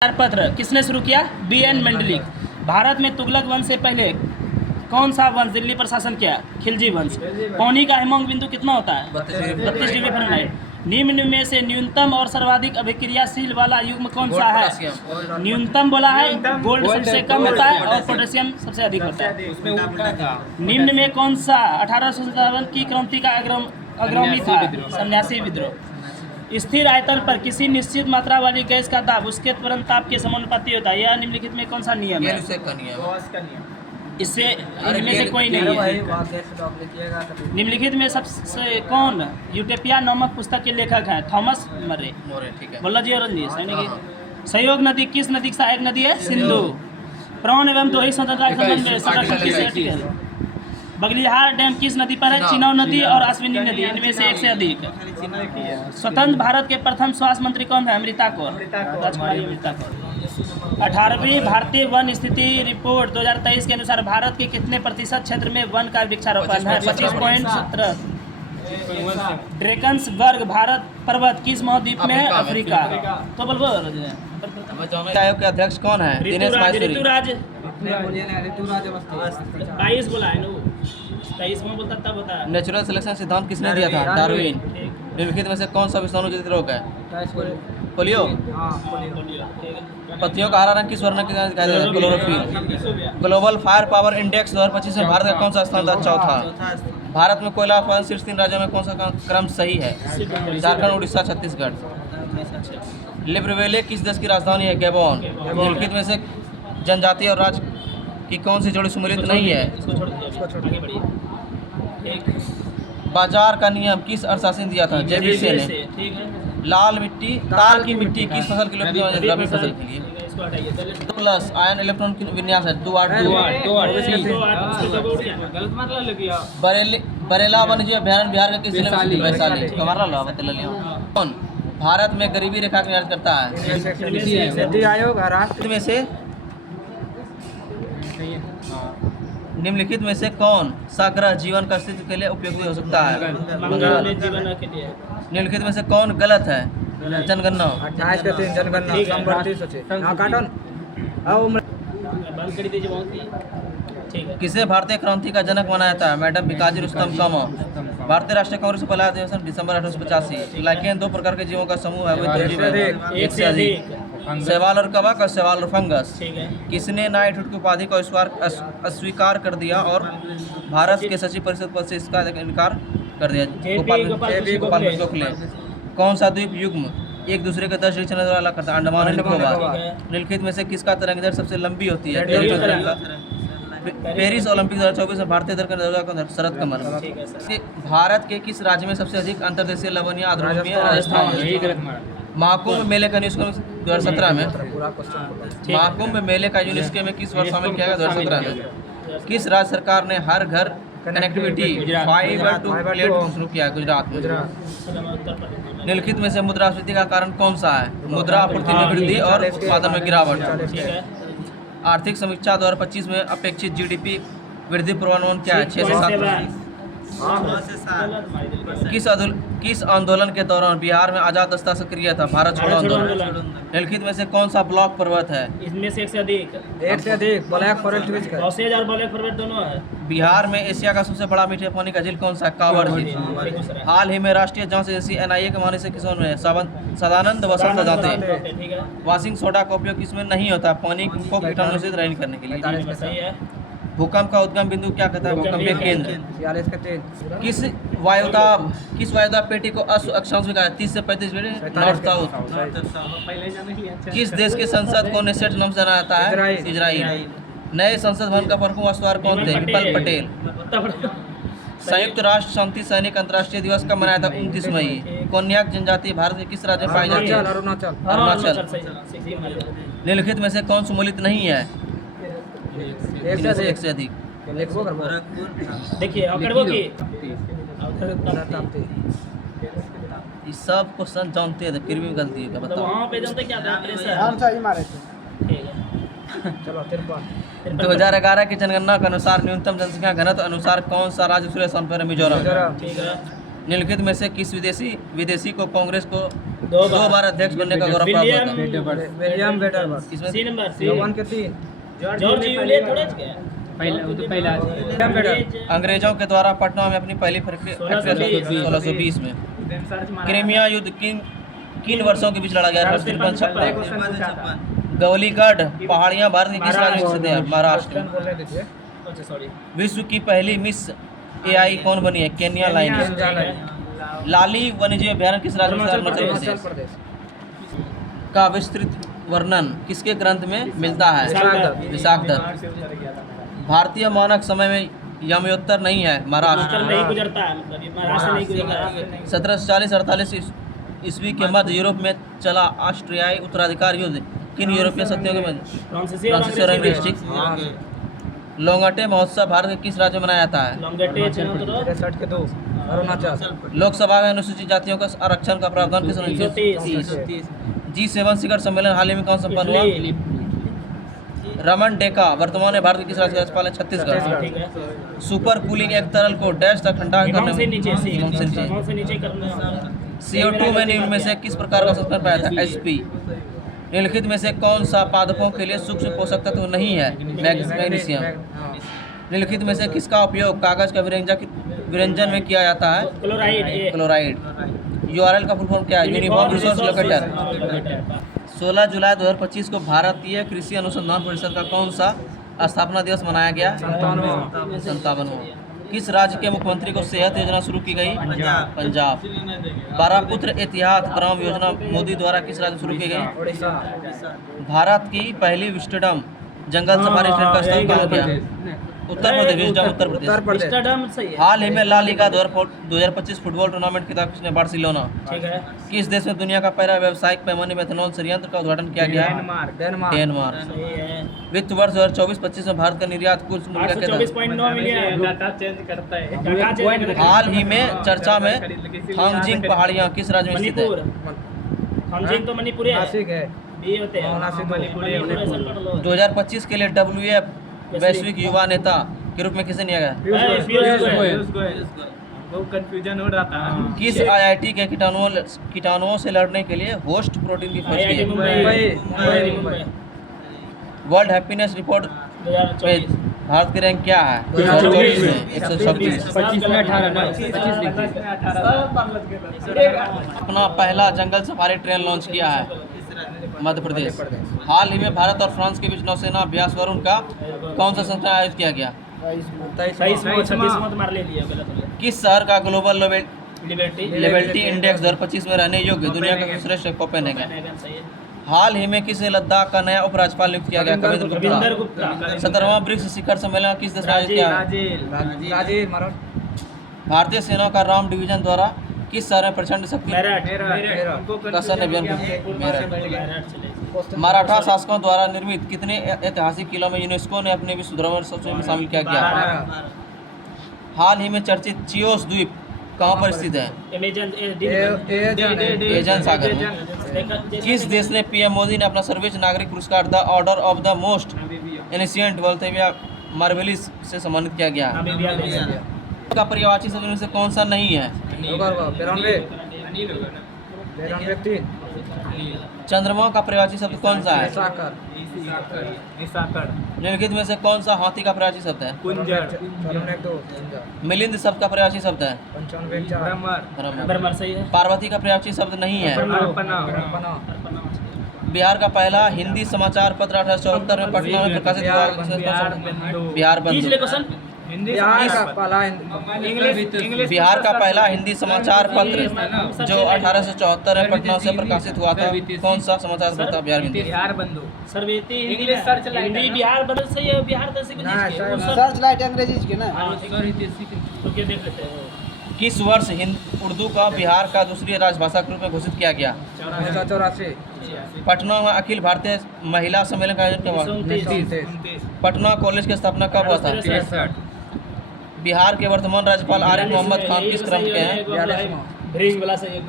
पत्र किसने शुरू किया? बी.एन. मेंडलिक। भारत में तुगलक वंश से पहले कौन सा वंश दिल्ली पर शासन किया? खिलजी वंश। पानी का हिमोंग बिंदु कितना होता है? 32 डिग्री फ़ारेनहाइट। निम्न में से न्यूनतम और सर्वाधिक अभिक्रियाशील वाला युग्म कौन सा है? न्यूनतम बोला है, गोल्ड सबसे कम होता है और पोटेशियम सबसे अधिक होता है। निम्न में कौन सा 1857 की क्रांति का अग्रणी था? सन्यासी विद्रोह। स्थिर आयतन पर किसी निश्चित मात्रा वाली गैस का दाब उसके तुरंत ताप के समानुपाती होता है। यह निम्नलिखित में कौन सा नियम है? इससे इनमें से कोई नहीं है। निम्नलिखित में सबसे कौन यूटोपिया नामक पुस्तक के लेखक हैं? थॉमस मरे। बोला जी और रंजीत सही नहीं। सहयोग नदी किस नदी की सहायक नदी है? सिंधु। प्राण एवं दोही स्वतंत्रता के संबंध में संरक्षण किस आर्टिकल? बगलिहार डैम किस नदी पर है? चिनाव नदी और अश्विनी नदी, इनमें से एक से अधिक। स्वतंत्र भारत के प्रथम स्वास्थ्य मंत्री कौन है? अमृता कौर, राजकुमारी अमृता कौर। 18वीं भारतीय वन स्थिति रिपोर्ट 2023 के अनुसार भारत के कितने प्रतिशत क्षेत्र में वन का वृक्षारोपण है? 25.17। ड्रेकन्स वर्ग भारत पर्वत किस महाद्वीप में है? अफ्रीका। तो बोल आयोग के अध्यक्ष कौन है? दिनेश माहेश्वरी। ऋतुराज 22 बोला है ना, 23 में बोलता तब होता है। नेचुरल सिलेक्शन सिद्धांत किसने दिया था? डार्विन। निम्नलिखित में से कौन सा विषाणु जनित रोग है? पोलियो। पत्तियों का हरा रंग किस वर्ण के chlorophyll. Global fire power index 2025 में भारत का कौन सा स्थान था? चौथा। भारत में कोयला उत्पादन शीर्ष 3 राज्यों में कौन सा क्रम सही है? झारखंड, उड़ीसा, छत्तीसगढ़। लिब्रेविले किस देश की राजधानी है? गैबोन। निम्नलिखित में से जनजाति और राज्य की कौन सी जोड़ी सम्मिलित नहीं है? बाजार का नियम किस अर्थशास्त्री ने दिया था? जेबीसी ने। लाल मिट्टी, ताल की मिट्टी किस फसल के लिए? रबी फसल के लिए। प्लस आयन इलेक्ट्रॉन की विन्यास है 2 बरेला वन्यजीव अभयारण्य बिहार का किस जिले में? वैशाली। कौन भारत में गरीबी रेखा का निर्धारण करता है? नीति आयोग। में से निम्नलिखित में से कौन सा ग्रह जीवन का अस्तित्व के लिए उपयोगी हो सकता है? निम्नलिखित में से कौन गलत है? जनगणना 28 का 3 जनगणना नंबर 30 किसे भारतीय क्रांति का जनक माना जाता है? मैडम भिकाजी रुस्तम कामा। भारतीय राष्ट्रीय कांग्रेस का पहला अधिवेशन दिसंबर 1885। लाइकेन 2 प्रकार के जीवों का समूह है, एक से अधिक। शैवाल और कवक और शैवाल और फंगस। किसने नाइटहुड की उपाधि को अस्वीकार कर दिया और भारत के सचिव परिषद पद से इसका इनकार कर दिया? गोपाल गोखले। कौन सा द्वीप युग्म एक दूसरे के 10 डिग्री चलने वाला करता है? अंडमान और निकोबार। निम्नलिखित में से किसका तरंग सबसे लंबी होती है? पेरिस ओलंपिक 2024 में भारतीय दल शरद कमल। भारत के किस राज्य में सबसे अधिक अंतर्देशीय लवण या आद्रभूमि? राजस्थान। महाकुंभ मेले का यूनेस्को 2017 में। महाकुंभ मेले का यूनेस्को में किस वर्ष शामिल किया गया? 2017 में। किस राज्य सरकार ने हर घर कनेक्टिविटी फाइबर टू प्लेट शुरू किया? गुजरात में। निम्नलिखित में से मुद्रास्फीति का कारण कौन सा है? मुद्रा आपूर्ति में वृद्धि और उत्पादन में गिरावट। आर्थिक समीक्षा 2025 में अपेक्षित जीडीपी वृद्धि पूर्वानुमान क्या है? 6 से 7%। किस आंदोलन के दौरान बिहार में आजाद दस्ता सक्रिय था? भारत छोड़ो आंदोलन। निम्नलिखित में से कौन सा ब्लॉक पर्वत है? इसमें से एक से अधिक ब्लैक फॉरेस्ट और ब्लैक फॉरेस्ट दोनों है। बिहार में एशिया का सबसे बड़ा मीठे पानी का झील कौन सा है? कांवड़ झील। हाल ही में राष्ट्रीय जांच एजेंसी एनआईए के माने से किसों में सदानंद वसंत जाते वॉशिंग सोडा का उपयोग किसमें नहीं होता? पानी को कीटाणु से रहित करने के लिए। भूकंप का उद्गम बिंदु क्या कहता है? भूकंपीय केंद्र। किस वायुदाब पेटी को अक्षांश में कहा? 30 से 35 डिग्री नॉर्थ साउथ। किस देश के संसद को नेसेट नाम से जाना जाता है? इजराइल। नए संसद भवन का प्रमुख वास्तुकार कौन थे? विपल पटेल। संयुक्त राष्ट्र शांति सैनिक अंतर्राष्ट्रीय दिवस कब मनाया था? 29 मई। कोन्याक जनजाति भारत के किस राज्य में पाई जाती है? अरुणाचल। निम्नलिखित में से कौन सम्मिलित नहीं है? एक से अधिक। देखिए इस सब क्वेश्चन जानते थे फिर भी गलती है, बताओ। वहाँ पे जानते क्या था? ठीक है। चलो 2011 की जनगणना के अनुसार न्यूनतम जनसंख्या घनत्व अनुसार कौन सा राज्य दूसरे स्थान पर है? मिजोरम। ठीक है। निम्नलिखित में से किस विदेशी को कांग्रेस को दो दो बार अध्यक्ष बनने का गौरव प्राप्त होता है। विलियम वेटरबर्ग इसमें सी नंबर सी लोवन के 3 जॉर्ज यूलियस थोड़े क्या विलियम वेटर अंग्रेजों के द्वारा पटना में अपनी पहली फैक्ट्री 1620 में। क्रीमिया युद्ध किन वर्षों के बीच लड़ा गया? 53-56। गौलीगढ़ पहाड़ियाँ भारत के किस राज्य में स्थित है? महाराष्ट्र। बोलने दीजिए अच्छा सॉरी विश्व की पहली मिस एआई कौन बनी है? Kenya line. लाली वन्यजीव अभयारण्य किस राज्य में स्थित है? अरुणाचल अरुणाचल प्रदेश। प्रदेश का विस्तृत वर्णन किसके ग्रंथ में मिलता है? विशाखदत्त। भारतीय मानक समय में यमयोत्तर नहीं है? उत्तर महाराष्ट्र। नहीं गुजरता है, मतलब ये महाराष्ट्र नहीं गुजरता। 1740-48 ईस्वी के मध्य यूरोप में चला ऑस्ट्रियाई उत्तराधिकार युद्ध किन यूरोपीय शक्तियों के मध्य? फ्रांसीसी और फ्रांसीसी और अंग्रेजी अंग्रेजी। लोंगटे महोत्सव भारत के किस राज्य में मनाया जाता है? लॉन्गेटे चनोतरो 63 के 2 अरुणाचल लोकसभा में अनुसूचित जातियों का आरक्षण का प्रावधान किस अनुच्छेद? 330। G7 शिखर सम्मेलन हाल ही में कौन संपन्न हुआ? इटली। रमन डेका वर्तमान में भारत के किस राज्य के राज्यपाल हैं? छत्तीसगढ़। ठीक है। सुपर कूलिंग एक तरल को डैश तक ठंडा हिमांग से करने नीचे सी हिमांग से नीचे। हिमांग से नीचे करने वाला। CO2 में निम्न में से किस प्रकार का संस्करण पाया जाता है? SP। निम्नलिखित में से कौन सा पादपों के लिए सूक्ष्म पोषक तत्व नहीं है? मैग्नीशियम। निम्नलिखित में से किसका उपयोग कागज का विरंजन में किया जाता है? क्लोराइड ए क्लोराइड। URL का फुल फॉर्म क्या है? Uniform resource locator. 16 जुलाई 2025 को भारतीय कृषि अनुसंधान परिषद का कौन सा स्थापना दिवस मनाया गया? 57वां। किस राज्य के मुख्यमंत्री को सेहत योजना शुरू की गई? पंजाब। 12 पुत्र एहतियात ग्राम योजना मोदी द्वारा किस राज्य में शुरू की गई? उड़ीसा भारत की पहली विस्टडम जंगल सफारी ट्रेन का स्थान कहाँ किया? उत्तर प्रदेश। विस्डम उत्तर प्रदेश। उत्तर प्रदेश एम्स्टर्डम सही है। हाल ही में ला लीगा 2025 फुटबॉल टूर्नामेंट खिताब किसने? बार्सिलोना। ठीक है। किस देश में दुनिया का पहला व्यावसायिक पैमाने में एथेनॉल संयंत्र का उद्घाटन किया गया? Denmark Denmark. सही है। वित्त वर्ष 2024-25 में भारत का निर्यात कुल मूल्य क्या था? 824.9 मिलियन। डाटा चेंज करता है। हाल ही में चर्चा में थांगजिंग पहाड़ियाँ किस राज्य में स्थित है? मणिपुर। हमजिंग तो मणिपुर है। नासिक है बी होते हैं। नासिक मणिपुर ऐसा कर लो। 2025 के लिए WF वैश्विक युवा नेता के रूप में किसे लिया गया? पीयूष गोयल। बहुत कंफ्यूजन हो रहा था। किस IIT के कीटाणुओं से लड़ने के लिए होस्ट प्रोटीन की खोज की IIT है? मुंबई। वर्ल्ड हैप्पीनेस रिपोर्ट पे 2024। भारत की रैंक क्या है? 124 में 126। 25 में 18 अपना पहला जंगल सफारी ट्रेन लॉन्च किया है मध्य प्रदेश। हाल ही में भारत और फ्रांस के बीच नौसेना अभ्यास वरुण का कौन सा संस्करण आयोजित किया गया? 26वां मार ले लिया गलत हो गया। किस शहर का ग्लोबल लिबर्टी। लेवल्टी इंडेक्स 2025 में रहने योग्य दुनिया का श्रेष्ठ कोपेनहेगन। सही है। हाल ही में किस लद्दाख का नया उपराज्यपाल नियुक्त किया गया? कविंद्र रविंदर गुप्ता। गुप्ता। 17वां ब्रिक्स शिखर सम्मेलन किस देश में आयोजित किया है? राजीव मरण भारतीय सेना का राम डिवीजन द्वारा किस शहर में प्रचंड शक्ति मेरठ। का सैन्य अभियान? मेरठ। मेरठ चले। मराठा शासकों द्वारा निर्मित कितने ऐतिहासिक किलों में यूनेस्को ने अपने विश्व धरोहर सूची में शामिल किया गया? हाल ही में चर्चित चियोस द्वीप कहाँ पर स्थित है? एजन सागर में। किस देश ने PM मोदी ने अपना सर्वोच्च नागरिक पुरस्कार the order of the most ancient Welwitschia mirabilis से सम्मानित किया गया? का पर्यायवाची शब्द में से कौन सा नहीं है? 93 चंद्रमा का पर्यायवाची शब्द कौन सा है? निशाकर। निम्नलिखित में से कौन सा हाथी का पर्यायवाची शब्द है? कुंजर। मिलिंद शब्द का पर्यायवाची शब्द है? 95 ब्रह्मर। बर्मर सही है। पार्वती का पर्यायवाची शब्द नहीं है? अर्पणा। बिहार का पहला हिंदी समाचार पत्र 1874 में पटना में प्रकाशित हुआ। बिहार बंधु। बिहार खींच ले बंधु। क्वेश्चन। हिंदी इंग्लिश बिहार का पहला हिंदी समाचार पत्र जो 1874 में पटना से प्रकाशित हुआ था कौन सा समाचार पत्र था? बिहार बंधु। बिहार बंधु। सर्वेती English searchlight Hindi Bihar बदल सही है। बिहार दर्शी को ना, जीत के सर्च लाइट अंग्रेजी के ना तो क्या देख लेते हैं। किस वर्ष उर्दू का बिहार का दूसरी राजभाषा के रूप में घोषित किया गया? 1984 पटना में अखिल भारतीय महिला सम्मेलन का आयोजन कब हुआ? 29 पटना कॉलेज की स्थापना कब हुआ था? 63। बिहार के वर्तमान राज्यपाल आरिफ मोहम्मद खान किस क्रम के हैं? 42वां ड्रिंक वाला सही है।